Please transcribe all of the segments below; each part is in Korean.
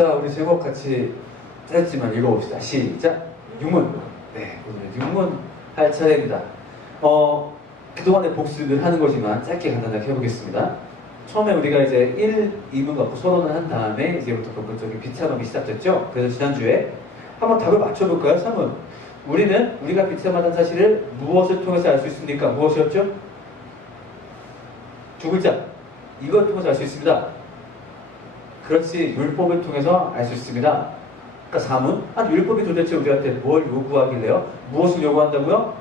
자, 우리 제목 같이 짧지만 읽어봅시다. 시작. 유문. 네, 오늘 유문 할 차례입니다. 그동안의 복습을 하는 거지만 짧게 간단하게 해보겠습니다. 처음에 우리가 이제 1, 2문 갖고 서론을 한 다음에 이제부터 본격적인 비참함이 시작됐죠. 그래서 지난주에 한번 답을 맞춰볼까요? 3문. 우리가 비참하다는 사실을 무엇을 통해서 알 수 있습니까? 무엇이었죠? 두 글자. 이걸 통해서 알 수 있습니다. 그렇지, 율법을 통해서 알 수 있습니다. 그러니까 4문. 아니, 율법이 도대체 우리한테 뭘 요구하길래요? 무엇을 요구한다고요?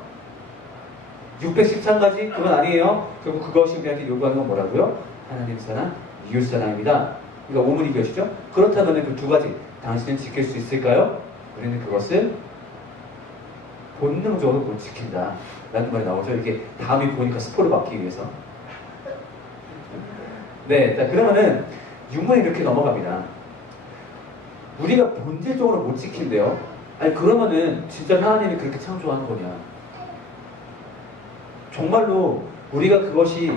613가지? 그건 아니에요. 결국 그것이 우리한테 요구하는 건 뭐라고요? 하나님 사랑, 이웃 사랑입니다. 그러니까 5문 이것이죠. 그렇다면 그 두 가지, 당신은 지킬 수 있을까요? 우리는 그것을 본능적으로 못 지킨다 라는 말이 나오죠. 이게 다음이 보니까 스포를 막기 위해서. 네, 자, 그러면은 6문에 이렇게 넘어갑니다. 우리가 본질적으로 못 지킨대요. 아니, 그러면은 진짜 하나님이 그렇게 창조한 거냐? 정말로 우리가 그것이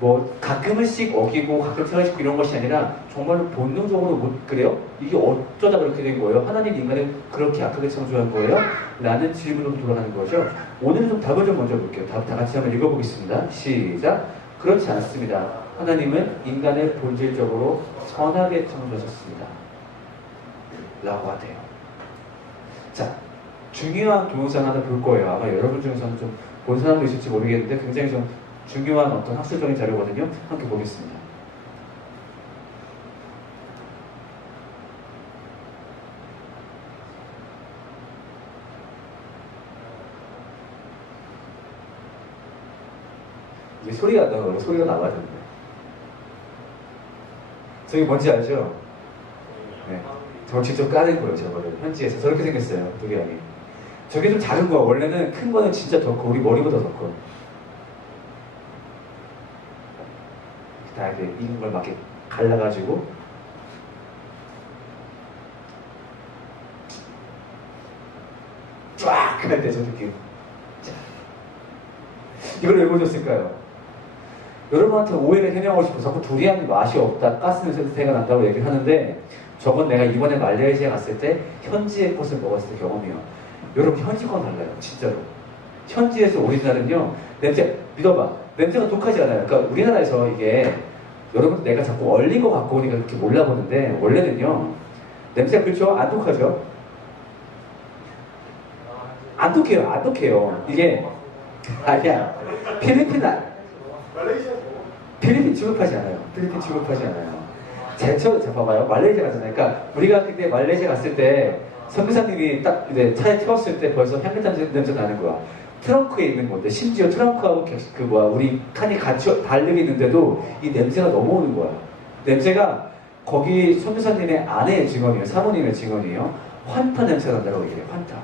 뭐 가끔씩 어기고 가끔 생각시키고 이런 것이 아니라 정말로 본능적으로 못 그래요? 이게 어쩌다 그렇게 된 거예요? 하나님 인간을 그렇게 악하게 창조한 거예요? 라는 질문으로 돌아가는 거죠. 오늘은 좀 답을 좀 먼저 볼게요. 답 다 같이 한번 읽어보겠습니다. 시작. 그렇지 않습니다. 하나님은 인간을 본질적으로 선하게 창조하셨습니다. 라고 하대요. 자, 중요한 동영상 하나 볼 거예요. 아마 여러분 중에서는 좀 본 사람도 있을지 모르겠는데 굉장히 좀 중요한 어떤 학술적인 자료거든요. 함께 보겠습니다. 이게 소리가 나와야 되는데. 저기 뭔지 알죠? 네. 저 직접 까는 거예요, 저거를. 현지에서. 저렇게 생겼어요, 두리안이. 저게 좀 작은 거야. 원래는 큰 거는 진짜 더 커. 우리 머리보다 더 커. 다 이렇게 익은 걸 막 이렇게 갈라가지고. 쫙! 할 때 저 느낌. 자. 이걸 왜 보여줬을까요? 여러분한테 오해를 해명하고 싶어서 자꾸 두리안이 맛이 없다, 가스 냄새가 난다고 얘기를 하는데 저건 내가 이번에 말레이시아 갔을 때 현지의 꽃을 먹었을 때 경험이에요. 여러분 현지과는 달라요. 진짜로. 현지에서 오리지널은요. 냄새, 믿어봐. 냄새가 독하지 않아요. 그러니까 우리나라에서 이게 여러분 내가 자꾸 얼린 거 갖고 오니까 그렇게 몰라보는데 원래는요. 냄새가 그렇죠? 안 독하죠? 안 독해요. 안 독해요. 이게 아니야. 필리핀 취급하지 않아요. 필리핀 취급하지 않아요. 자, 봐봐요. 말레이시아 가잖아요. 그러니까 우리가 그때 말레이시아 갔을 때 선교사님이 딱 이제 차에 태웠을 때 벌써 향긋한 냄새 나는 거야. 트렁크에 있는 건데 심지어 트렁크하고 우리 칸이 같이 다르게 있는데도 이 냄새가 넘어오는 거야. 냄새가 거기 선교사님의 아내의 증언이에요. 사모님의 증언이에요. 환타 냄새가 난다고 얘기해요. 환타.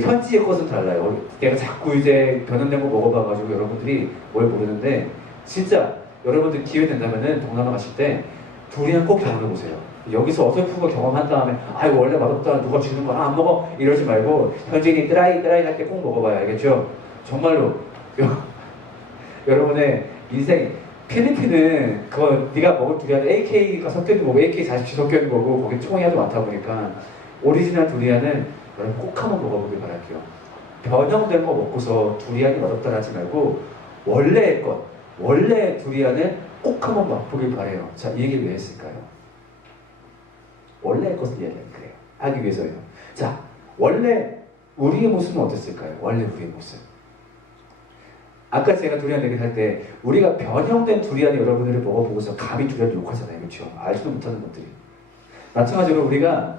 현지의 것은 달라요. 내가 자꾸 이제 변형된 거 먹어봐가지고 여러분들이 뭘 모르는데 진짜 여러분들 기회 된다면은 동남아 가실 때 두리안 꼭 경험해보세요. 여기서 어설픈 거 경험한 다음에 아이고 원래 맛없다 누가 주는 거야 안 먹어 이러지 말고 현지인이 드라이 할 때 꼭 먹어봐야 알겠죠? 정말로 여러분의 인생 필리핀은 그거 네가 먹을 두리안 AK가 섞여있는 거고 AK-47 섞여있는 거고 거기 총이 아주 많다 보니까 오리지널 두리안은 여러분 꼭 한번 먹어보길 바랄게요. 변형된 거 먹고서 두리안이 맛없다 하지 말고 원래 두리안을 꼭 한번 맛보길 바래요. 자, 이 얘기를 왜 했을까요? 원래의 것을 하기 위해서예요. 자, 원래 우리의 모습은 어땠을까요? 원래 우리의 모습. 아까 제가 두리안 얘기를 할 때 우리가 변형된 두리안이 여러분들을 먹어보고서 감히 두리안 욕하잖아요. 그렇죠? 알지도 못하는 것들이. 마찬가지로 우리가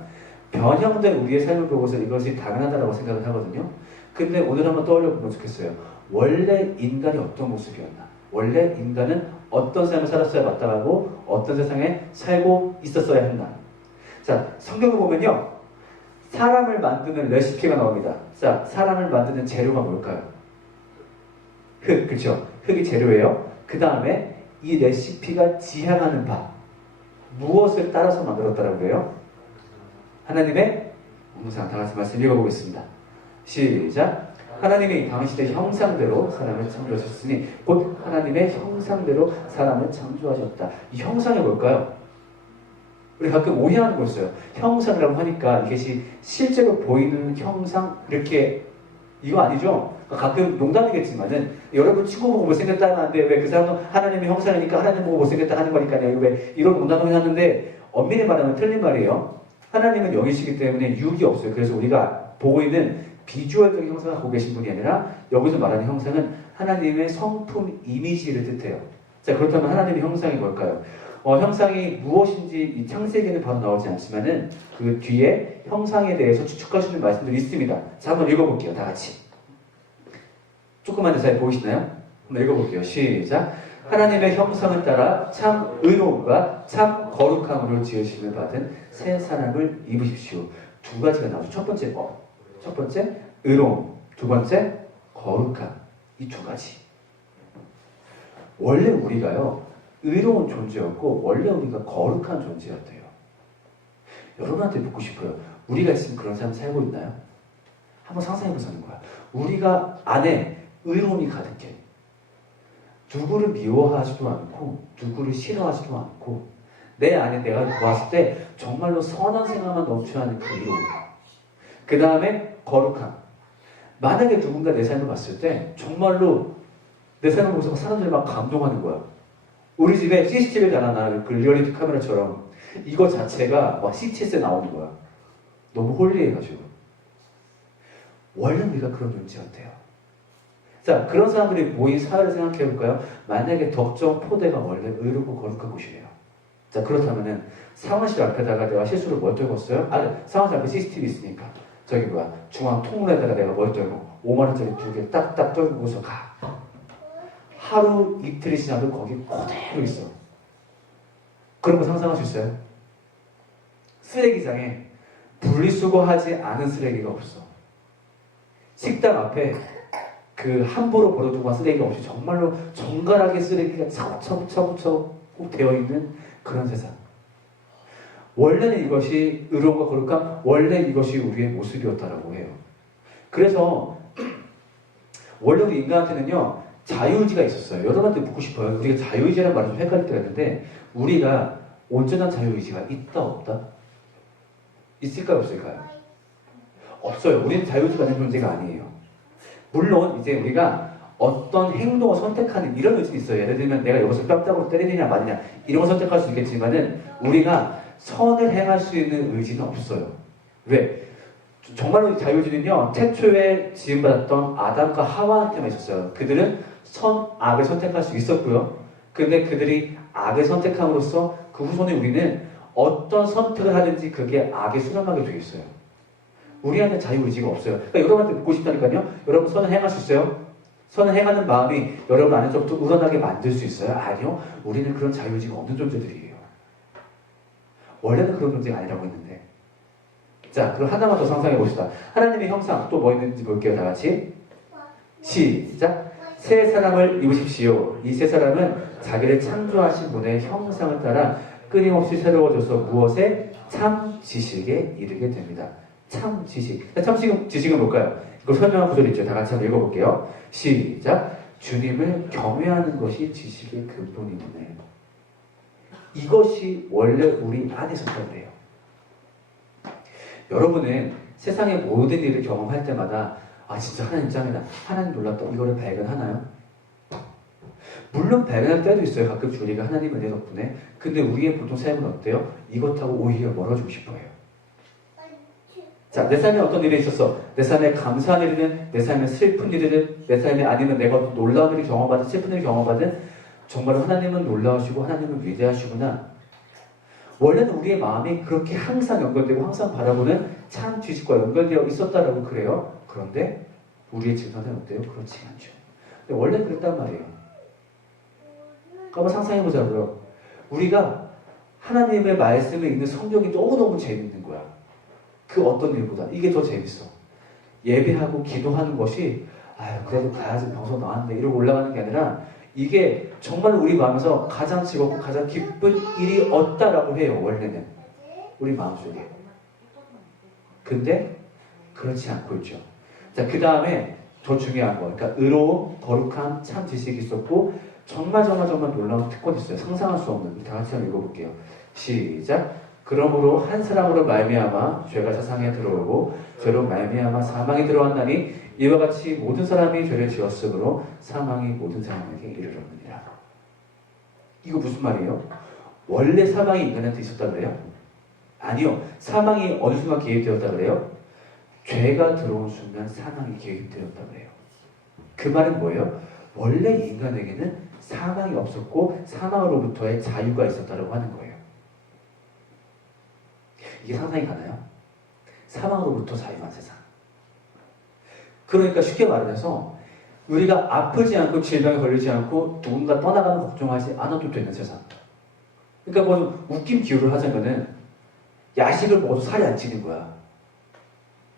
변형된 우리의 삶을 보고서 이것이 당연하다고 생각을 하거든요. 근데 오늘 한번 떠올려 보면 좋겠어요. 원래 인간이 어떤 모습이었나? 원래 인간은 어떤 삶을 살았어야 마땅하고 어떤 세상에 살고 있었어야 했나? 자, 성경을 보면요. 사람을 만드는 레시피가 나옵니다. 자, 사람을 만드는 재료가 뭘까요? 흙, 그렇죠? 흙이 재료예요. 그 다음에 이 레시피가 지향하는 바. 무엇을 따라서 만들었다라고 해요? 하나님의 형상. 다 같이 말씀 읽어보겠습니다. 시작. 하나님이 당신의 형상대로 사람을 창조하셨으니 곧 하나님의 형상대로 사람을 창조하셨다. 이 형상이 뭘까요? 우리 가끔 오해하는 거 있어요. 형상이라고 하니까 이것이 실제로 보이는 형상 이렇게 이거 아니죠? 가끔 농담이겠지만은 여러분 친구 보고 못생겼다는데 왜 그 사람은 하나님의 형상이니까 하나님 보고 못생겼다 하는 거니까요. 왜 이런 농담을 해놨는데 엄밀히 말하면 틀린 말이에요. 하나님은 영이시기 때문에 육이 없어요. 그래서 우리가 보고 있는 비주얼적인 형상을 보고 계신 분이 아니라 여기서 말하는 형상은 하나님의 성품 이미지를 뜻해요. 자, 그렇다면 하나님의 형상이 뭘까요? 형상이 무엇인지 이 창세기는 바로 나오지 않지만은 그 뒤에 형상에 대해서 추측할 수 있는 말씀들이 있습니다. 자, 한번 읽어볼게요. 다 같이. 조그만 대사에 보이시나요? 한번 읽어볼게요. 시작. 하나님의 형상을 따라 참 의로움과 참 거룩함으로 지으심을 받은 새 사람을 입으십시오. 두 가지가 나오죠. 첫 번째 의로움, 두 번째 거룩함. 이 두 가지. 원래 우리가요 의로운 존재였고 원래 우리가 거룩한 존재였대요. 여러분한테 묻고 싶어요. 우리가 지금 그런 삶 살고 있나요? 한번 상상해보자는 거야. 우리가 안에 의로움이 가득해. 누구를 미워하지도 않고 누구를 싫어하지도 않고 내 안에 내가 보았을 때 정말로 선한 생각만 넘쳐야 하는 그 의로움. 그 다음에 거룩함. 만약에 누군가 내 삶을 봤을 때 정말로 내 삶을 보면서 사람들이 막 감동하는 거야. 우리 집에 CCTV가 달아나 그 리얼리티 카메라처럼 이거 자체가 막 CTS에 나오는 거야. 너무 홀리해가지고. 원래 우리가 그런 존재였대요. 자, 그런 사람들이 모인 사회를 생각해볼까요? 만약에 덕정 포대가 원래 의롭고 거룩한 곳이래요. 자, 그렇다면은 상황실 앞에다가 내가 실수로 뭘 떨궜어요? 상황실 앞에 CCTV 있으니까 저기 뭐야 중앙 통로에다가 내가 뭘 떨고 5만원짜리 2개 딱딱 떨고서 가. 하루 이틀이 지나도 거기 그대로 있어. 그런 거 상상할 수 있어요? 쓰레기장에 분리수거하지 않은 쓰레기가 없어. 식당 앞에 그 함부로 버려두고 한 쓰레기가 없이 정말로 정갈하게 쓰레기가 차곡차곡 되어 있는 그런 세상. 원래는 이것이 의로움과 거룩함, 원래 이것이 우리의 모습이었다라고 해요. 그래서 원래 우리 인간한테는요 자유의지가 있었어요. 여러분한테 묻고 싶어요. 우리가 자유의지라는 말을 좀 헷갈릴 때가 있는데 우리가 온전한 자유의지가 있다 없다? 있을까요 없을까요? 없어요. 우리는 자유의지가 있는 존재가 아니에요. 물론 이제 우리가 어떤 행동을 선택하는 이런 의지는 있어요. 예를 들면 내가 여기서 뺨따구로 때리느냐 마느냐 이런 걸 선택할 수 있겠지만은 우리가 선을 행할 수 있는 의지는 없어요. 왜? 정말로 자유의지는요 태초에 지음받았던 아담과 하와한테만 있었어요. 그들은 악을 선택할 수 있었고요. 그런데 그들이 악을 선택함으로써 그 후손의 우리는 어떤 선택을 하든지 그게 악에 수렴하게 되어 있어요. 우리한테 자유의지가 없어요. 그러니까 여러분한테 묻고 싶다니까요. 여러분 선을 행할 수 있어요? 선을 행하는 마음이 여러분 안에서부터 우러나게 만들 수 있어요? 아니요. 우리는 그런 자유의지가 없는 존재들이에요. 원래는 그런 존재가 아니라고 했는데. 자, 그럼 하나만 더 상상해 봅시다. 하나님의 형상 또 뭐 있는지 볼게요. 다 같이. 시작. 새 사람을 입으십시오. 이 새 사람은 자기를 창조하신 분의 형상을 따라 끊임없이 새로워져서 무엇에? 참 지식에 이르게 됩니다. 참 지식. 참 지식은 뭘까요? 이거 설명한 구절이 있죠. 다 같이 한번 읽어볼게요. 시작. 주님을 경외하는 것이 지식의 근본이네. 이것이 원래 우리 안에 있었던 거예요. 여러분은 세상의 모든 일을 경험할 때마다 진짜 하나님 짱이다. 하나님 놀랍다. 이거를 발견하나요? 물론 발견할 때도 있어요. 가끔 우리가 하나님 은혜 덕분에. 근데 우리의 보통 삶은 어때요? 이것하고 오히려 멀어지고 싶어요. 자, 내 삶에 어떤 일이 있었어? 내 삶에 감사한 일이든, 내 삶에 슬픈 일이든, 내 삶에 아니면 내가 놀라운 일을 경험하든, 슬픈 일을 경험하든, 정말 하나님은 놀라우시고 하나님은 위대하시구나. 원래는 우리의 마음이 그렇게 항상 연결되고 항상 바라보는 참 지식과 연결되어 있었다라고 그래요. 그런데 우리의 증상은 어때요? 그렇지 않죠. 근데 원래 그랬단 말이에요. 한번 상상해보자고요. 우리가 하나님의 말씀에 있는 성경이 너무너무 재밌는 거야. 그 어떤 일보다 이게 더 재밌어. 예배하고 기도하는 것이 그래도 가야지 방송 나왔는데 이러고 올라가는 게 아니라 이게 정말 우리 마음에서 가장 즐겁고 가장 기쁜 일이 없다라고 해요. 원래는 우리 마음속에. 근데 그렇지 않고 있죠. 자, 그 다음에 더 중요한 거, 그러니까 의로움, 거룩한 참 지식이 있었고 정말 놀라운 특권이 있어요. 상상할 수 없는. 다 같이 한번 읽어볼게요. 시작. 그러므로 한 사람으로 말미암아 죄가 세상에 들어오고 죄로 말미암아 사망이 들어왔나니 이와 같이 모든 사람이 죄를 지었으므로 사망이 모든 사람에게 이르렀느니라. 이거 무슨 말이에요? 원래 사망이 인간한테 있었다 그래요? 아니요. 사망이 어느 순간 개입되었다 그래요? 죄가 들어온 순간 사망이 개입되었다 그래요. 그 말은 뭐예요? 원래 인간에게는 사망이 없었고 사망으로부터의 자유가 있었다고 하는 거예요. 이게 상상이 가나요? 사망으로부터 자유한 세상. 그러니까 쉽게 말해서 우리가 아프지 않고 질병에 걸리지 않고 누군가 떠나가는 걱정하지 않아도 되는 세상. 그러니까 뭐 웃긴 비유를 하자면은 야식을 먹어도 살이 안 찌는 거야.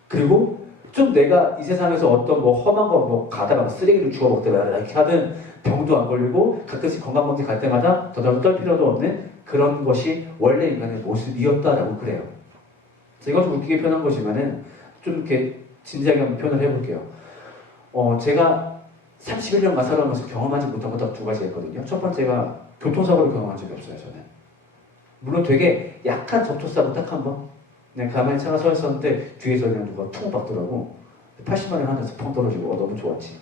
그리고 좀 내가 이 세상에서 어떤 뭐 험한 거 뭐 가다가 쓰레기를 주워 먹다가 이렇게 하든 병도 안 걸리고 가끔씩 건강검진 갈 때마다 더더욱 떨 필요도 없는 그런 것이 원래 인간의 모습이었다라고 그래요. 제가 좀 웃기게 표현한 것이면은 좀 이렇게 진지하게 한번 표현을 해볼게요. 제가 31년간 살아오면서 경험하지 못한 것 딱 두 가지가 있거든요. 첫 번째가 교통사고를 경험한 적이 없어요, 저는. 물론 되게 약한 접촉사고 딱 한 번. 그냥 가만히 차가 서 있었는데 뒤에서 그냥 누가 퉁 박더라고. 80만 원 하늘에서 펑 떨어지고 너무 좋았지.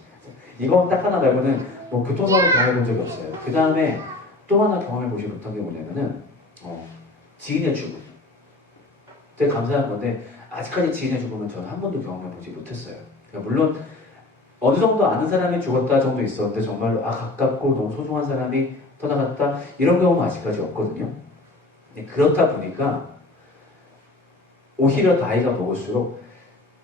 이건 딱 하나 말고는 뭐 교통사고를 경험해 본 적이 없어요. 그 다음에 또 하나 경험해 보지 못한 게 뭐냐면은 지인의 죽음. 되게 감사한 건데 아직까지 지인의 죽음은 저는 한 번도 경험해 보지 못했어요. 그러니까 물론 어느 정도 아는 사람이 죽었다 정도 있었는데 정말로 가깝고 너무 소중한 사람이 떠나갔다 이런 경우는 아직까지 없거든요. 그렇다 보니까 오히려 나이가 먹을수록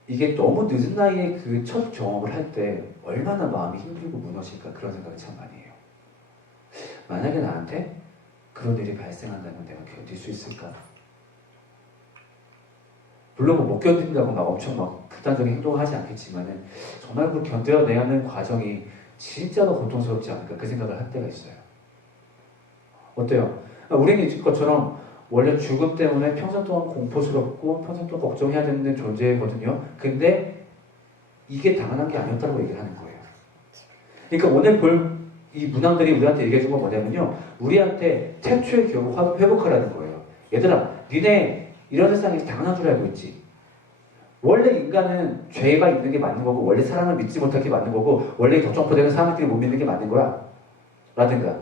이게 너무 늦은 나이에 그 첫 경험을 할 때 얼마나 마음이 힘들고 무너질까 그런 생각이 참 많이 해요. 만약에 나한테 그런 일이 발생한다면 내가 견딜 수 있을까? 물론 못 견딘다고 막 엄청 막 극단적인 행동을 하지 않겠지만은 정말 그 견뎌내야 하는 과정이 진짜로 고통스럽지 않을까 그 생각을 할 때가 있어요. 어때요? 우리는 이 것처럼 원래 죽음 때문에 평생 동안 공포스럽고 평생 동안 걱정해야 되는 존재거든요. 근데 이게 당연한 게 아니었다고 얘기를 하는 거예요. 그러니까 오늘 볼 이 문항들이 우리한테 얘기해 준 건 뭐냐면요. 우리한테 태초의 기억을 회복하라는 거예요. 얘들아, 니네 이런 세상이 당연한 줄 알고 있지. 원래 인간은 죄가 있는 게 맞는 거고 원래 사람을 믿지 못할 게 맞는 거고 원래 격정포되는 사람들이 못 믿는 게 맞는 거야. 라든가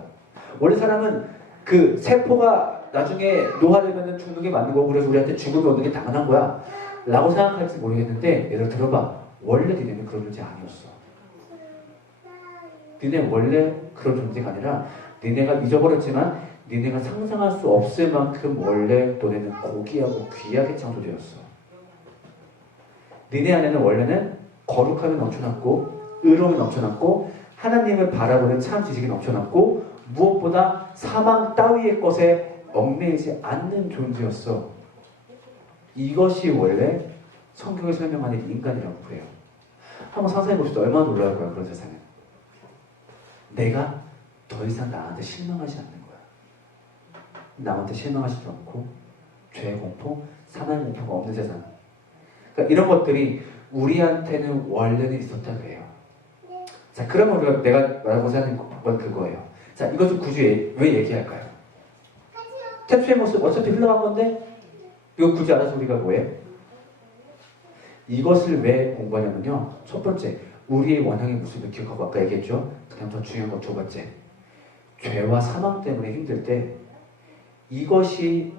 원래 사람은 그 세포가 나중에 노화되면 죽는 게 맞는 거고 그래서 우리한테 죽음이 오는 게 당연한 거야. 라고 생각할지 모르겠는데 얘들아 들어봐. 원래 니네는 그런 존재 아니었어. 니네 원래 그런 존재가 아니라 니네가 잊어버렸지만 니네가 상상할 수 없을 만큼 원래 너네는 고귀하고 귀하게 창조되었어. 니네 안에는 원래는 거룩함이 넘쳐났고 의로움이 넘쳐났고 하나님을 바라보는 참 지식이 넘쳐났고 무엇보다 사망 따위의 것에 얽매이지 않는 존재였어. 이것이 원래 성경이 설명하는 인간이라고 그래요. 한번 상상해 봅시다. 얼마나 놀라울 거야 그런 세상에. 내가 더 이상 나한테 실망하지 않는 거야. 남한테 실망하지도 않고 죄의 공포, 사망의 공포가 없는 세상. 그러니까 이런 것들이 우리한테는 원래는 있었다 그래요. 자, 그러면 우리가 내가 말하고자 하는 건 그거예요. 자, 이것을 굳이 왜 얘기할까요? 태초의 모습 어차피 흘러간 건데 이거 굳이 알아서 우리가 뭐해? 이것을 왜 공부하냐면요. 첫 번째, 우리의 원형의 모습을 기억하고 아까 얘기했죠. 그다음 더 중요한 건 두 번째, 죄와 사망 때문에 힘들 때 이것이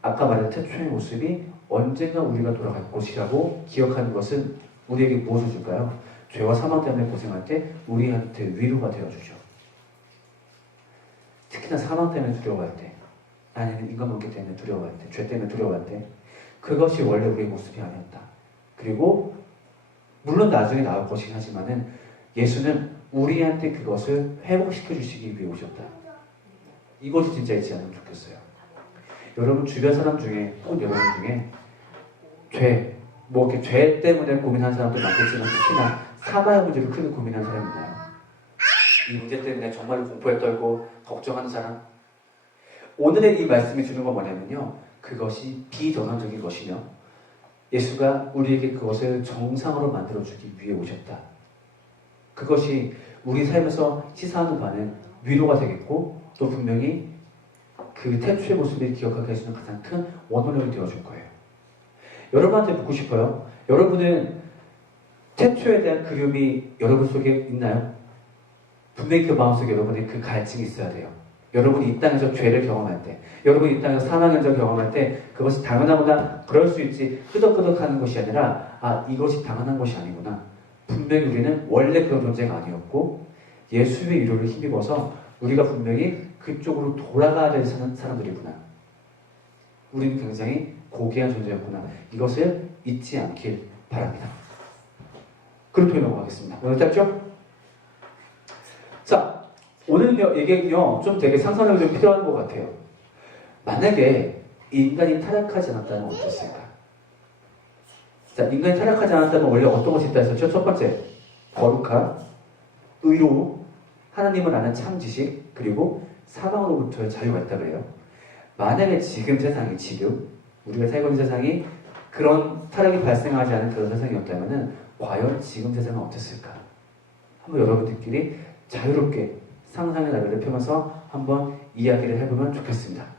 아까 말한 태초의 모습이 언젠가 우리가 돌아갈 곳이라고 기억하는 것은 우리에게 무엇을 줄까요? 죄와 사망 때문에 고생할 때 우리한테 위로가 되어주죠. 특히나 사망 때문에 두려워할 때, 아니면 인간관계 때문에 두려워할 때, 죄 때문에 두려워할 때 그것이 원래 우리의 모습이 아니었다. 그리고 물론 나중에 나올 것이긴 하지만은 예수는 우리한테 그것을 회복시켜 주시기 위해 오셨다. 이것이 진짜 있지 않으면 좋겠어요. 여러분 주변 사람 중에 혹은 여러분 중에 이렇게 죄 때문에 고민하는 사람도 많겠지만 특히나 사망의 문제를 크게 고민하는 사람이 있나요? 이 문제 때문에 정말로 공포에 떨고 걱정하는 사람? 오늘의 이 말씀이 주는 건 뭐냐면요. 그것이 비정상적인 것이며 예수가 우리에게 그것을 정상으로 만들어주기 위해 오셨다. 그것이 우리 삶에서 시사하는 바는 위로가 되겠고 또 분명히 그 태초의 모습을 기억하게 해주는 가장 큰 원동력이 되어줄 거예요. 여러분한테 묻고 싶어요. 여러분은 태초에 대한 그리움이 여러분 속에 있나요? 분명히 그 마음속에 여러분의 그 갈증이 있어야 돼요. 여러분이 이 땅에서 죄를 경험할 때, 여러분이 이 땅에서 사망의 절 경험할 때 그것이 당연하구나, 그럴 수 있지, 끄덕끄덕하는 것이 아니라 이것이 당연한 것이 아니구나. 분명히 우리는 원래 그런 존재가 아니었고 예수의 위로를 힘입어서 우리가 분명히 그쪽으로 돌아가야 될 사람들이구나. 우리는 굉장히 고귀한 존재였구나. 이것을 잊지 않길 바랍니다. 그렇게 넘어가겠습니다. 오늘 짧죠? 자, 오늘 얘기는요, 좀 되게 상상력이 좀 필요한 것 같아요. 만약에 인간이 타락하지 않았다면 어땠을까? 자, 인간이 타락하지 않았다면 원래 어떤 것이 있다 했었죠? 첫 번째, 거룩함, 의로, 하나님을 아는 참 지식, 그리고 사망으로부터의 자유가 있다 그래요. 만약에 지금 세상이, 우리가 살고 있는 세상이 그런 타락이 발생하지 않은 그런 세상이었다면 과연 지금 세상은 어땠을까? 한번 여러분들끼리 자유롭게 상상의 나래를 펴면서 한번 이야기를 해보면 좋겠습니다.